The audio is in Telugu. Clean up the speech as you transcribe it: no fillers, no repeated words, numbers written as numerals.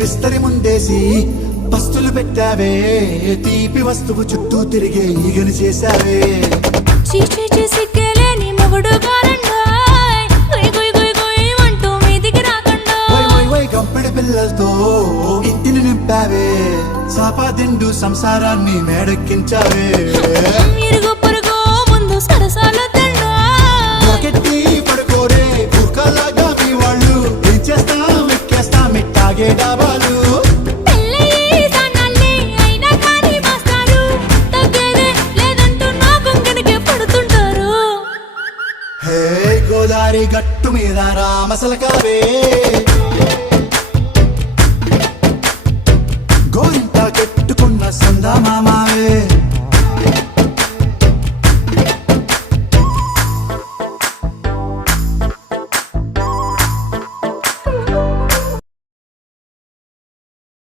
విస్తరి ముందేసి పస్తులు పెట్టావే, తీపి వస్తువు చుట్టూ తిరిగే ఈగని చేశావే. సిగ్గలేని మొగుడు గారండోయ్, గుయ్ గుయ్ గుయ్ గుయ్ అంటూ మీదికి రాకండో. గంపెడి పిల్లలతో ఇంటిని నింపావే, సాపాదిండు సంసారాన్ని మేడెక్కించావే. ఇరుగు పొరుగు ముందు సరసాలొద్దండో. రాకెట్టి పడుకోరే కుక్కలాగా మీ వాళ్ళు, ఏం చేస్తాం ఎక్కేస్తాం ఇట్టాగే డాబాలు. పెళ్ళయి సన్నాళ్ళే అయినా కానీ మాస్తారు, తగ్గేదే లేదంటూ నా కొంగనికే పడుతుంటారు. హే గోదారి గట్టు మీద రామసలకావే,